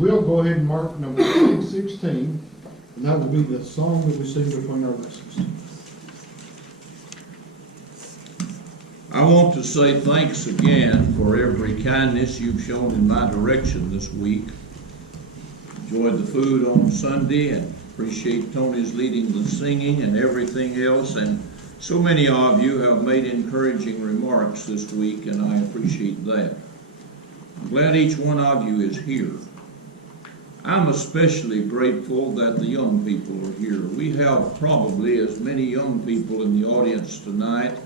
we'll go ahead and mark number 616, and that will be the song that we sing between our lessons. I want to say thanks again for every kindness you've shown in my direction this week. Enjoyed the food on Sunday and appreciate Tony's leading the singing and everything else. And so many of you have made encouraging remarks this week, and I appreciate that. I'm glad each one of you is here. I'm especially grateful that the young people are here. We have probably as many young people in the audience tonight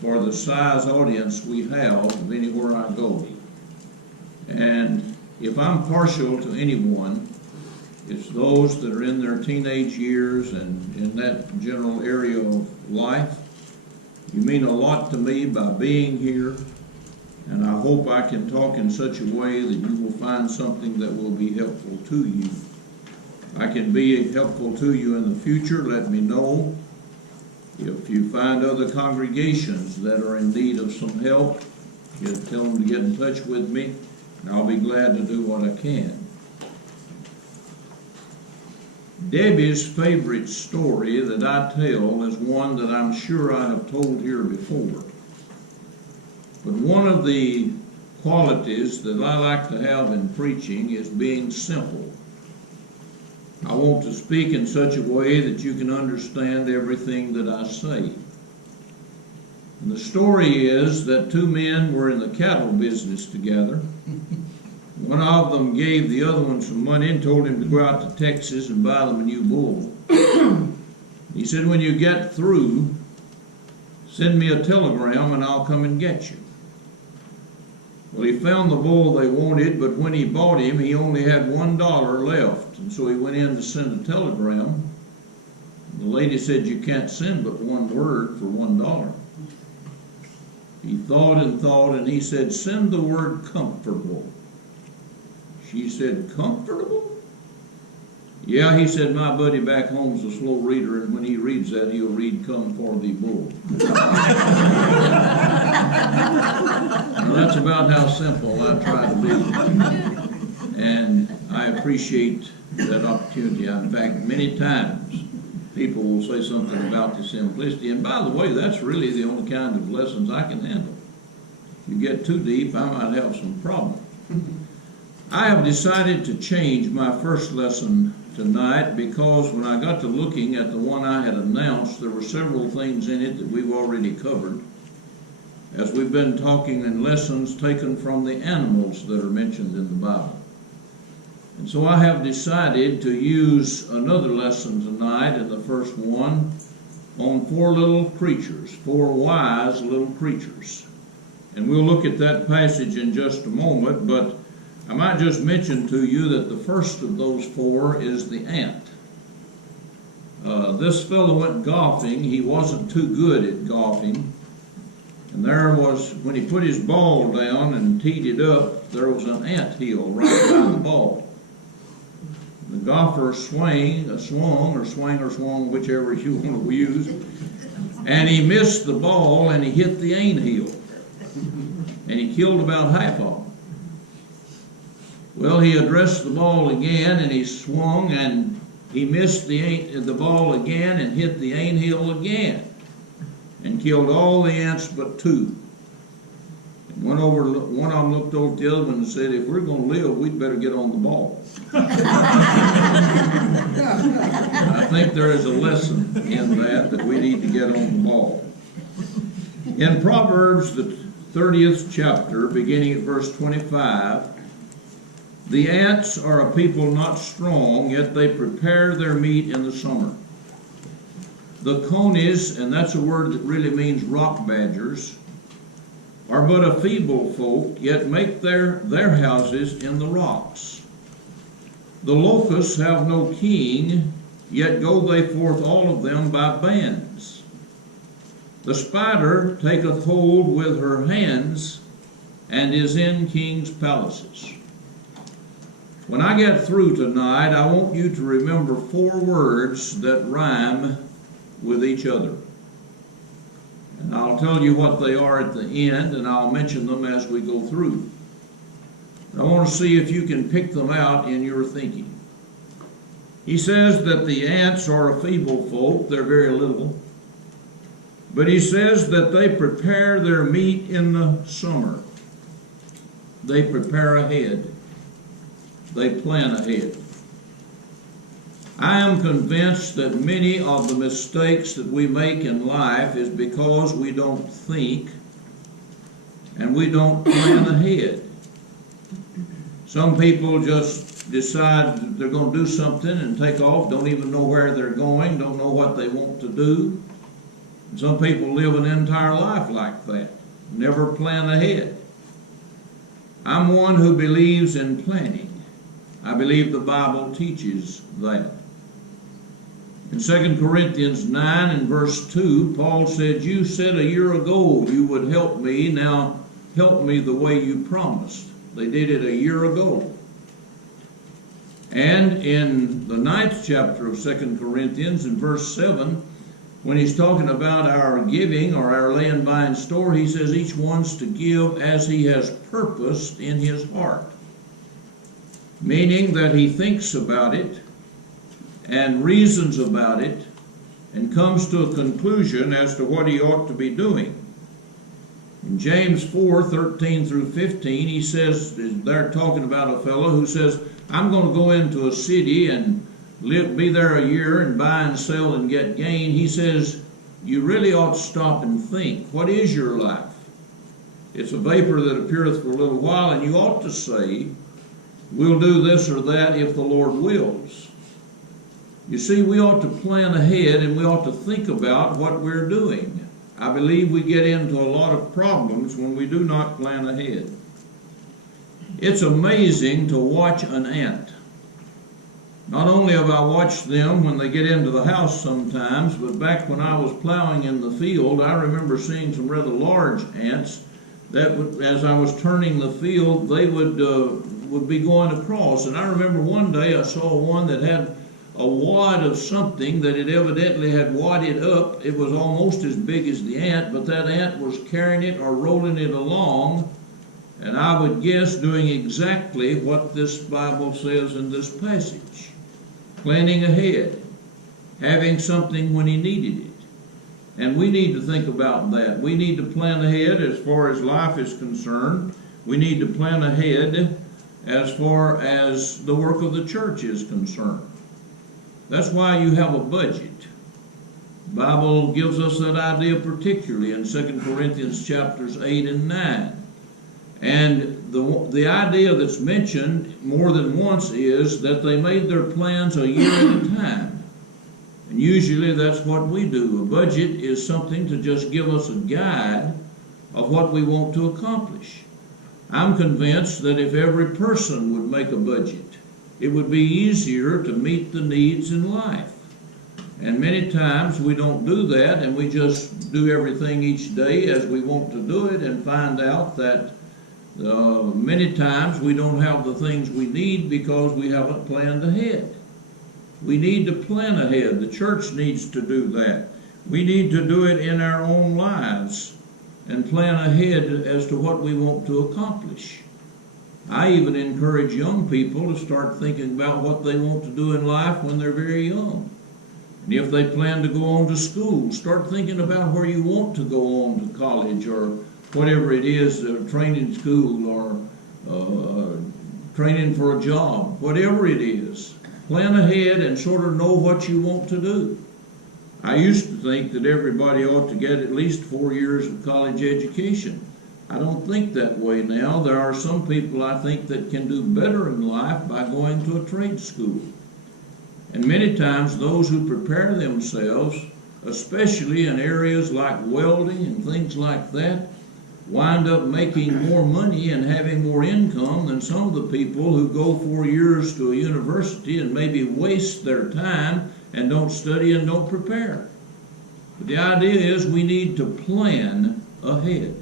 for the size audience we have of anywhere I go. And if I'm partial to anyone, it's those that are in their teenage years and in that general area of life. You mean a lot to me by being here, and I hope I can talk in such a way that you will find something that will be helpful to you. I can be helpful to you in the future. Let me know. If you find other congregations that are in need of some help, you tell them to get in touch with me, and I'll be glad to do what I can. Debbie's favorite story that I tell is one that I'm sure I have told here before. But one of the qualities that I like to have in preaching is being simple. I want to speak in such a way that you can understand everything that I say. And the story is that two men were in the cattle business together. One of them gave the other one some money and told him to go out to Texas and buy them a new bull. He said, when you get through, send me a telegram and I'll come and get you. Well, he found the bull they wanted, but when he bought him, he only had $1 left. And so he went in to send a telegram. The lady said, you can't send but one word for $1. He thought, and he said, send the word comfortable. She said, comfortable? Yeah, he said, my buddy back home's a slow reader, and when he reads that, he'll read come for the bull. Now, that's about how simple I try to be. And I appreciate that opportunity. In fact, many times people will say something about the simplicity. And by the way, that's really the only kind of lessons I can handle. If you get too deep, I might have some problem. I have decided to change my first lesson tonight because when I got to looking at the one I had announced, there were several things in it that we've already covered, as we've been talking in lessons taken from the animals that are mentioned in the Bible. And so I have decided to use another lesson tonight, in the first one, on four little creatures, four wise little creatures. And we'll look at that passage in just a moment, but I might just mention to you that the first of those four is the ant. This fellow went golfing. He wasn't too good at golfing. And there was, when he put his ball down and teed it up, there was an ant hill right by the ball. The golfer swung, whichever you want to use, and he missed the ball and he hit the ant hill. And he killed about half of them. Well, he addressed the ball again, and he swung, and he missed the ball again and hit the ant hill again, and killed all the ants but two. And one of them looked over at the other one and said, if we're going to live, we'd better get on the ball. I think there is a lesson in that we need to get on the ball. In Proverbs, the 30th chapter, beginning at verse 25, the ants are a people not strong, yet they prepare their meat in the summer. The conies, and that's a word that really means rock badgers, are but a feeble folk, yet make their houses in the rocks. The locusts have no king, yet go they forth all of them by bands. The spider taketh hold with her hands, and is in kings' palaces. When I get through tonight, I want you to remember four words that rhyme with each other. And I'll tell you what they are at the end, and I'll mention them as we go through. I want to see if you can pick them out in your thinking. He says that the ants are a feeble folk, they're very little. But he says that they prepare their meat in the summer. They prepare ahead. They plan ahead. I am convinced that many of the mistakes that we make in life is because we don't think and we don't plan ahead. Some people just decide they're going to do something and take off, don't even know where they're going, don't know what they want to do. And some people live an entire life like that, never plan ahead. I'm one who believes in planning. I believe the Bible teaches that. In 2 Corinthians 9 and verse 2, Paul said, "You said a year ago you would help me, now help me the way you promised." They did it a year ago. And in the 9th chapter of 2 Corinthians, in verse 7, when he's talking about our giving or our laying by in store, he says each one's to give as he has purposed in his heart. Meaning that he thinks about it and reasons about it and comes to a conclusion as to what he ought to be doing. In James 4:13 through 15, he says, they're talking about a fellow who says, I'm going to go into a city and be there a year and buy and sell and get gain. He says, you really ought to stop and think, what is your life? It's a vapor that appeareth for a little while, and you ought to say, we'll do this or that if the Lord wills. You see, we ought to plan ahead and we ought to think about what we're doing. I believe we get into a lot of problems when we do not plan ahead. It's amazing to watch an ant. Not only have I watched them when they get into the house sometimes, but back when I was plowing in the field, I remember seeing some rather large ants that would, as I was turning the field, they would be going across. And I remember one day I saw one that had a wad of something that it evidently had wadded up. It was almost as big as the ant, but that ant was carrying it or rolling it along, and I would guess doing exactly what this Bible says in this passage. Planning ahead, having something when he needed it. And we need to think about that. We need to plan ahead as far as life is concerned. We need to plan ahead as far as the work of the church is concerned. That's why you have a budget. The Bible gives us that idea particularly in 2 Corinthians chapters 8 and 9. And the idea that's mentioned more than once is that they made their plans a year at a time. And usually that's what we do. A budget is something to just give us a guide of what we want to accomplish. I'm convinced that if every person would make a budget, it would be easier to meet the needs in life. And many times we don't do that, and we just do everything each day as we want to do it and find out that many times we don't have the things we need because we haven't planned ahead. We need to plan ahead. The church needs to do that. We need to do it in our own lives and plan ahead as to what we want to accomplish. I even encourage young people to start thinking about what they want to do in life when they're very young. And if they plan to go on to school, start thinking about where you want to go on to college or whatever it is, training school or training for a job, whatever it is. Plan ahead and sort of know what you want to do. I used to think that everybody ought to get at least 4 years of college education. I don't think that way now. There are some people I think that can do better in life by going to a trade school. And many times those who prepare themselves, especially in areas like welding and things like that, wind up making more money and having more income than some of the people who go 4 years to a university and maybe waste their time and don't study and don't prepare. But the idea is we need to plan ahead.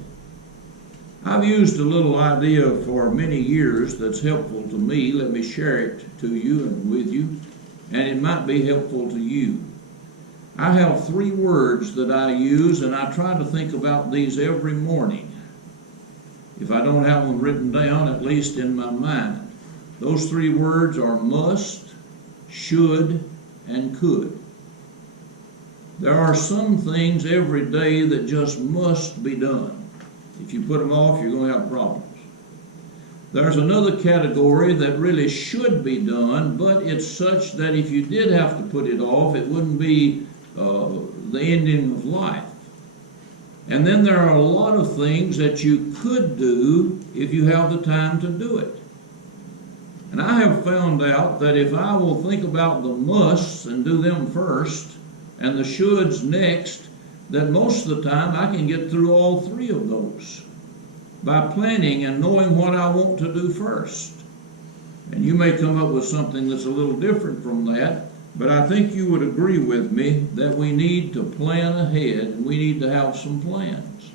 I've used a little idea for many years that's helpful to me. Let me share it to you and with you, and it might be helpful to you. I have 3 words that I use, and I try to think about these every morning. If I don't have one written down, at least in my mind. Those three words are must, should, and could. There are some things every day that just must be done. If you put them off, you're going to have problems. There's another category that really should be done, but it's such that if you did have to put it off, it wouldn't be the ending of life. And then there are a lot of things that you could do if you have the time to do it. And I have found out that if I will think about the musts and do them first, and the shoulds next, that most of the time I can get through all three of those by planning and knowing what I want to do first. And you may come up with something that's a little different from that, but I think you would agree with me that we need to plan ahead and we need to have some plans.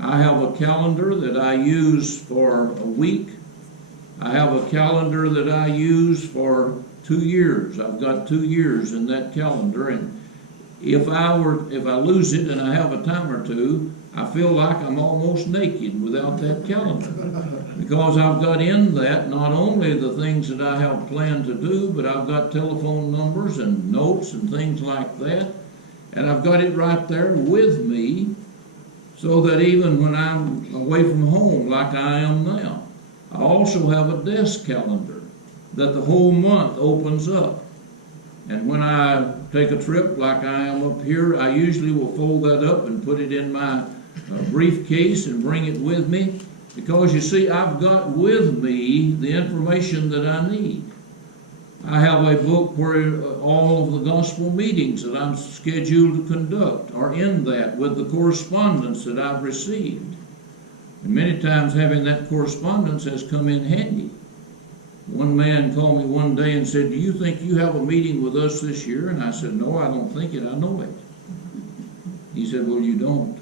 I have a calendar that I use for a week. I have a calendar that I use for 2 years. I've got 2 years in that calendar, and if I lose it and I have a time or two, I feel like I'm almost naked without that calendar, because I've got in that not only the things that I have planned to do, but I've got telephone numbers and notes and things like that, and I've got it right there with me, so that even when I'm away from home like I am now, I also have a desk calendar that the whole month opens up. And when I take a trip like I am up here, I usually will fold that up and put it in my briefcase and bring it with me, because you see, I've got with me the information that I need. I have a book where all of the gospel meetings that I'm scheduled to conduct are in that, with the correspondence that I've received. And many times having that correspondence has come in handy. One man called me one day and said, "Do you think you have a meeting with us this year?" And I said, "No, I don't think it, I know it." He said, "Well, you don't."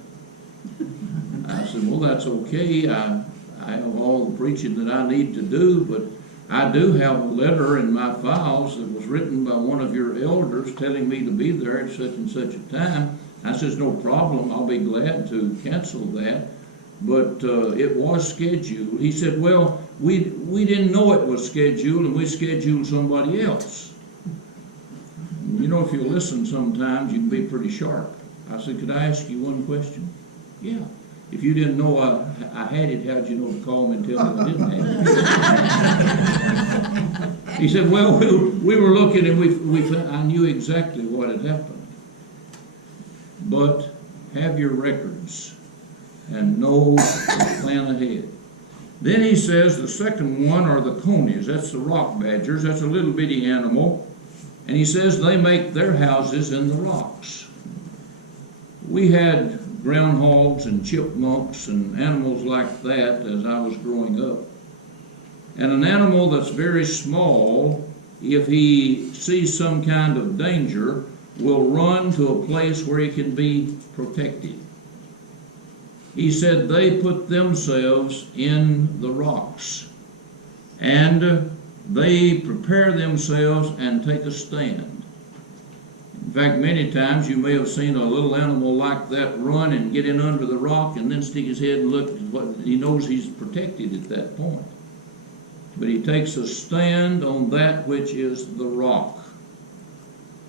I said, "Well, that's okay. I have all the preaching that I need to do, but I do have a letter in my files that was written by one of your elders telling me to be there at such and such a time." I says, "No problem, I'll be glad to cancel that, but it was scheduled." He said, "Well, we didn't know it was scheduled, and we scheduled somebody else." You know, if you listen sometimes, you can be pretty sharp. I said, "Could I ask you one question?" "Yeah." "If you didn't know I had it, how'd you know to call me and tell me I didn't have it?" He said, "Well, we were looking, and I knew exactly what had happened." But have your records and know to plan ahead. Then he says the second one are the conies. That's the rock badgers. That's a little bitty animal. And he says they make their houses in the rocks. We had groundhogs and chipmunks and animals like that as I was growing up. And an animal that's very small, if he sees some kind of danger, will run to a place where he can be protected. He said they put themselves in the rocks, and they prepare themselves and take a stand. In fact, many times you may have seen a little animal like that run and get in under the rock and then stick his head and look. He knows he's protected at that point. But he takes a stand on that which is the rock.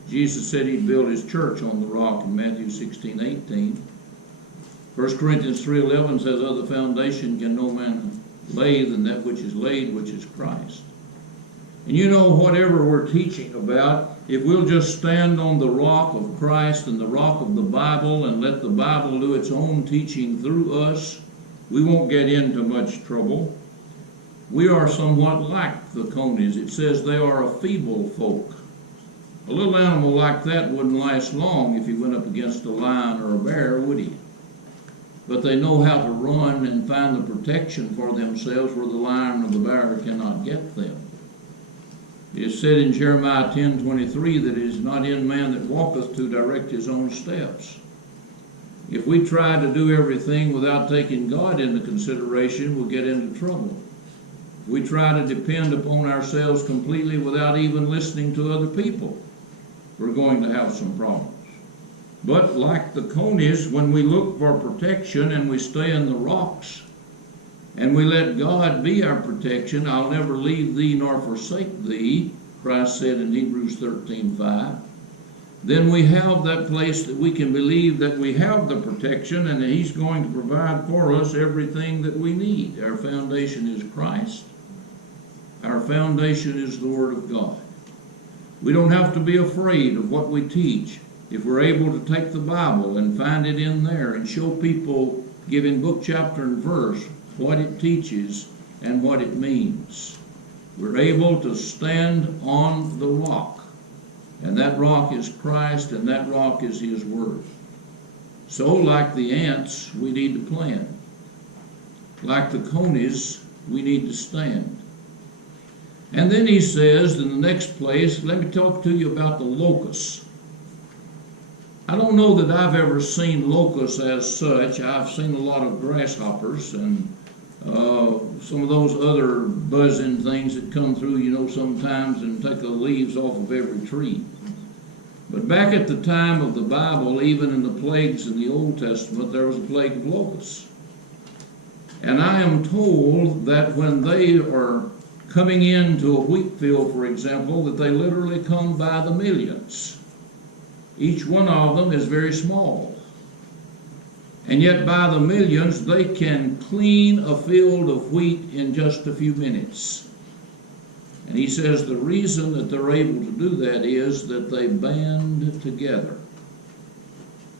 Jesus said he'd build his church on the rock in Matthew 16:18. 1 Corinthians 3:11 says, "Other foundation can no man lay than that which is laid, which is Christ." And you know, whatever we're teaching about, if we'll just stand on the rock of Christ and the rock of the Bible and let the Bible do its own teaching through us, we won't get into much trouble. We are somewhat like the conies. It says they are a feeble folk. A little animal like that wouldn't last long if he went up against a lion or a bear, would he? But they know how to run and find the protection for themselves where the lion or the bear cannot get them. It is said in Jeremiah 10:23 that it is not in man that walketh to direct his own steps. If we try to do everything without taking God into consideration, we'll get into trouble. If we try to depend upon ourselves completely without even listening to other people, we're going to have some problems. But like the conies, when we look for protection and we stay in the rocks, and we let God be our protection, I'll never leave thee nor forsake thee, Christ said in Hebrews 13:5, then we have that place that we can believe that we have the protection and that He's going to provide for us everything that we need. Our foundation is Christ. Our foundation is the Word of God. We don't have to be afraid of what we teach if we're able to take the Bible and find it in there and show people, giving book, chapter, and verse, what it teaches and what it means. We're able to stand on the rock, and that rock is Christ, and that rock is His Word. So like the ants, we need to plant. Like the conies, we need to stand. And then he says in the next place, let me talk to you about the locusts. I don't know that I've ever seen locusts as such. I've seen a lot of grasshoppers and some of those other buzzing things that come through, sometimes and take the leaves off of every tree. But back at the time of the Bible, even in the plagues in the Old Testament, there was a plague of locusts. And I am told that when they are coming into a wheat field, for example, that they literally come by the millions. Each one of them is very small. And yet by the millions, they can clean a field of wheat in just a few minutes. And he says the reason that they're able to do that is that they band together.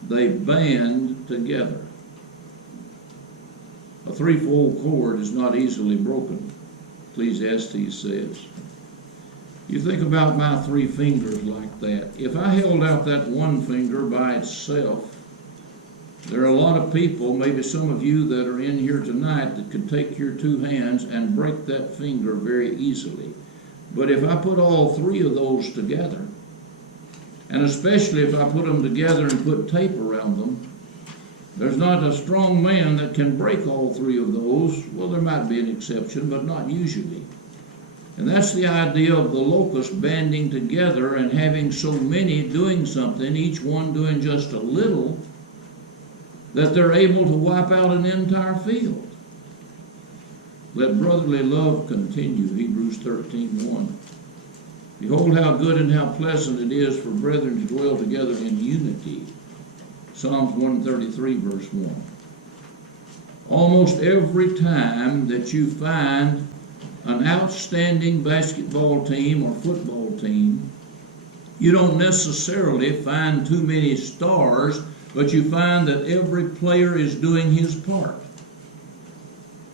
They band together. A threefold cord is not easily broken, Ecclesiastes says. You think about my three fingers like that. If I held out that one finger by itself, there are a lot of people, maybe some of you that are in here tonight, that could take your two hands and break that finger very easily. But if I put all three of those together, and especially if I put them together and put tape around them, there's not a strong man that can break all three of those. Well, there might be an exception, but not usually. And that's the idea of the locust banding together and having so many doing something, each one doing just a little, that they're able to wipe out an entire field. Let brotherly love continue, Hebrews 13:1. Behold how good and how pleasant it is for brethren to dwell together in unity. Psalms 133, verse 1. Almost every time that you find an outstanding basketball team or football team, you don't necessarily find too many stars, but you find that every player is doing his part.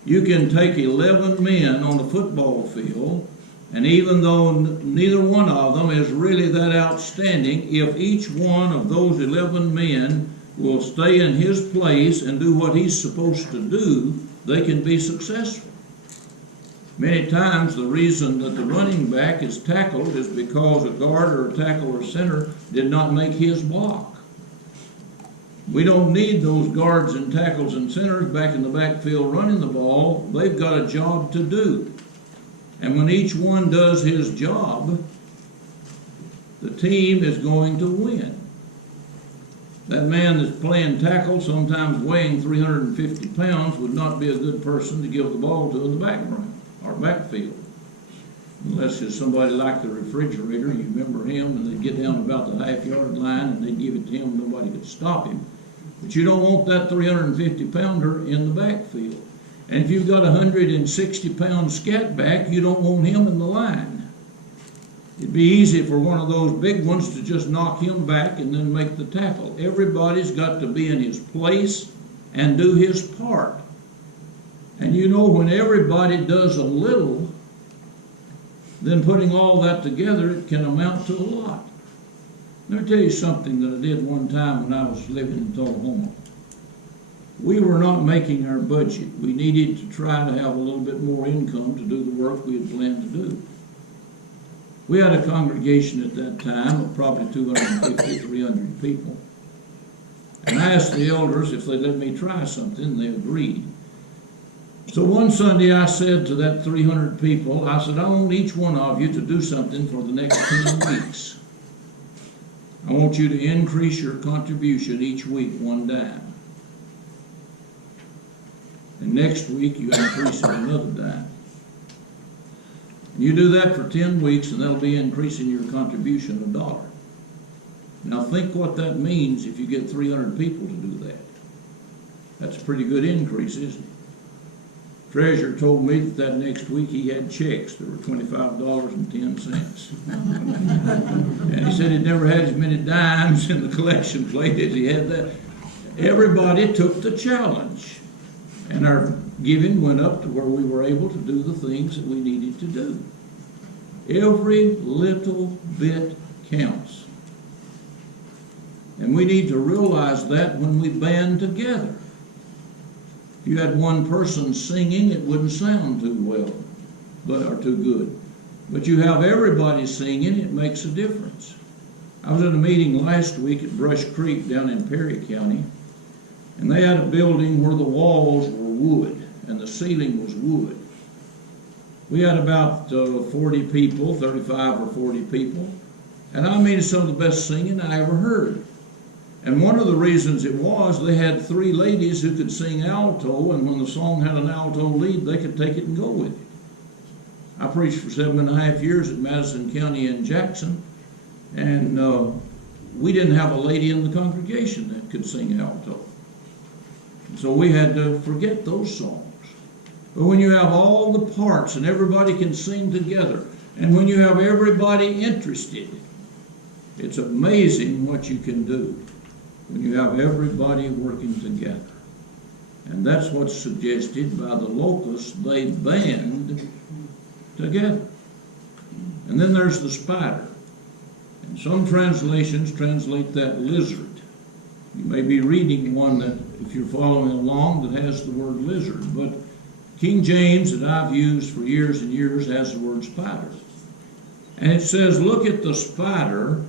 You can take 11 men on the football field, and even though neither one of them is really that outstanding, if each one of those 11 men will stay in his place and do what he's supposed to do, they can be successful. Many times the reason that the running back is tackled is because a guard or a tackle or center did not make his block. We don't need those guards and tackles and centers back in the backfield running the ball. They've got a job to do. And when each one does his job, the team is going to win. That man that's playing tackle, sometimes weighing 350 pounds, would not be a good person to give the ball to in the background or backfield. Unless it's somebody like the refrigerator, you remember him, and they'd get down about the half-yard line and they'd give it to him, nobody could stop him. But you don't want that 350-pounder in the backfield. And if you've got a 160-pound scat back, you don't want him in the line. It'd be easy for one of those big ones to just knock him back and then make the tackle. Everybody's got to be in his place and do his part. And when everybody does a little, then putting all that together, it can amount to a lot. Let me tell you something that I did one time when I was living in Oklahoma. We were not making our budget. We needed to try to have a little bit more income to do the work we had planned to do. We had a congregation at that time of probably 250, 300 people. And I asked the elders if they'd let me try something, and they agreed. So one Sunday I said to that 300 people, I said, I want each one of you to do something for the next 10 weeks. I want you to increase your contribution each week $1. and next week you increase it another dime. You do that for 10 weeks, and that'll be increasing your contribution $1. Now think what that means if you get 300 people to do that. That's a pretty good increase, isn't it? Treasurer told me that next week he had checks that were $25.10. And he said he'd never had as many dimes in the collection plate as he had that. Everybody took the challenge, and our giving went up to where we were able to do the things that we needed to do. Every little bit counts. And we need to realize that when we band together. If you had one person singing, it wouldn't sound too well, or too good. But you have everybody singing, it makes a difference. I was at a meeting last week at Brush Creek down in Perry County, and they had a building where the walls were wood and the ceiling was wood. We had about 40 people, 35 or 40 people, and I mean some of the best singing I ever heard. And one of the reasons it was, they had 3 ladies who could sing alto, and when the song had an alto lead, they could take it and go with it. I preached for 7.5 years at Madison County in Jackson, and we didn't have a lady in the congregation that could sing alto. So we had to forget those songs. But when you have all the parts and everybody can sing together, and when you have everybody interested, it's amazing what you can do when you have everybody working together. And that's what's suggested by the locusts. They band together. And then there's the spider. And some translations translate that lizard. You may be reading one that, if you're following along, that has the word lizard. But King James, that I've used for years and years, has the word spider. And it says, look at the spider.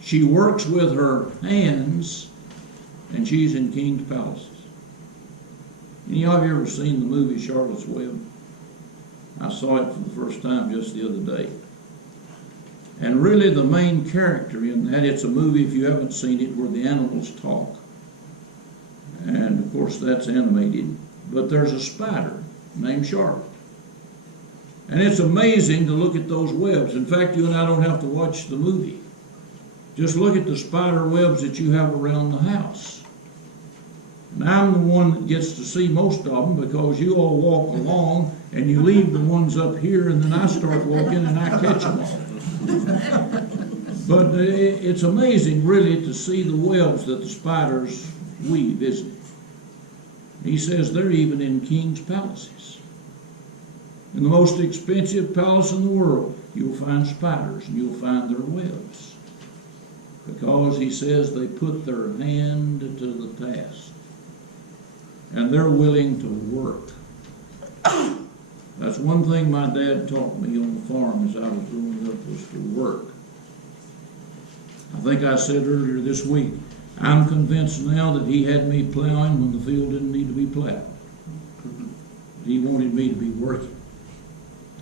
She works with her hands, and she's in king's palaces. Any of you ever seen the movie Charlotte's Web? I saw it for the first time just the other day. And really the main character in that, it's a movie, if you haven't seen it, where the animals talk. And of course that's animated. But there's a spider named Charlotte. And it's amazing to look at those webs. In fact, you and I don't have to watch the movie. Just look at the spider webs that you have around the house. And I'm the one that gets to see most of them, because you all walk along and you leave the ones up here, and then I start walking and I catch them all. But it's amazing really to see the webs that the spiders weave, isn't it? He says they're even in king's palaces. In the most expensive palace in the world, you'll find spiders and you'll find their webs. Because he says they put their hand to the task. And they're willing to work. That's one thing my dad taught me on the farm as I was growing up, was to work. I think I said earlier this week, I'm convinced now that he had me plowing when the field didn't need to be plowed. He wanted me to be working.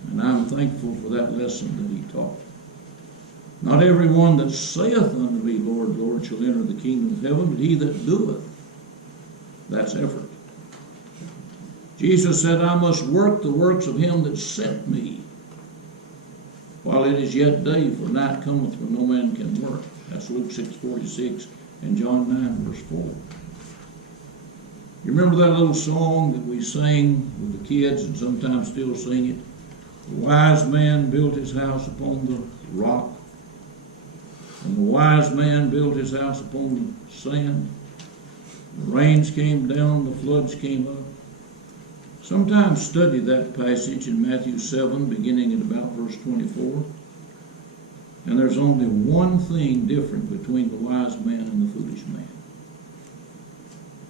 And I'm thankful for that lesson that he taught. Not everyone that saith unto me, Lord, Lord, shall enter the kingdom of heaven, but he that doeth. That's effort. Jesus said, I must work the works of him that sent me, while it is yet day, for night cometh when no man can work. That's Luke 6:46 and John 9:4. You remember that little song that we sang with the kids, and sometimes still sing it? The wise man built his house upon the rock, and the wise man built his house upon the sand. The rains came down, the floods came up. Sometimes study that passage in Matthew 7, beginning at about verse 24. And there's only one thing different between the wise man and the foolish man.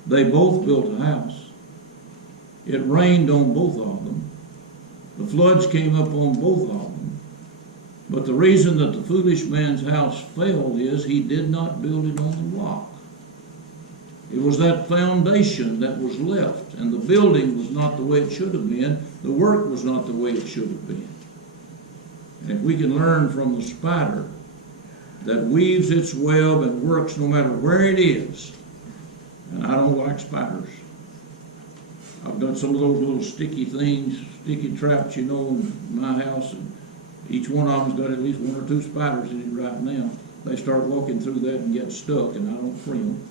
They both built a house. It rained on both of them. The floods came up on both of them. But the reason that the foolish man's house failed is he did not build it on the rock. It was that foundation that was left, and the building was not the way it should have been. The work was not the way it should have been. And if we can learn from the spider that weaves its web and works no matter where it is, and I don't like spiders. I've got some of those little sticky things, sticky traps, you know, in my house, and each one of them's got at least 1 or 2 spiders in it right now. They start walking through that and get stuck, and I don't free them.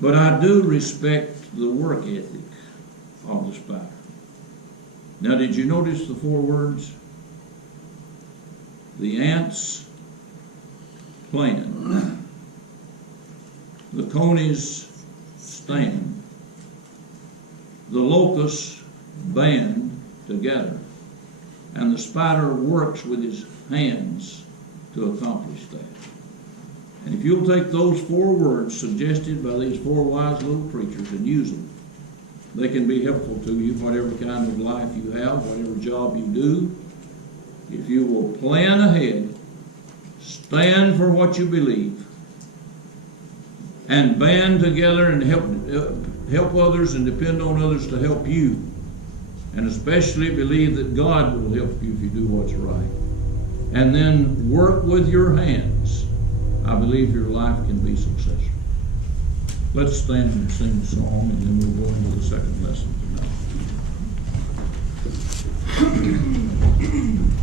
But I do respect the work ethic of the spider. Now, did you notice the 4 words? The ant's plan, the conies stand, the locusts band together, and the spider works with his hands to accomplish that. And if you'll take those 4 words suggested by these 4 wise little preachers and use them, they can be helpful to you, whatever kind of life you have, whatever job you do. If you will plan ahead, stand for what you believe, and band together and help others and depend on others to help you, and especially believe that God will help you if you do what's right, and then work with your hands, I believe your life can be successful. Let's stand and sing the song, and then we'll go into the second lesson tonight.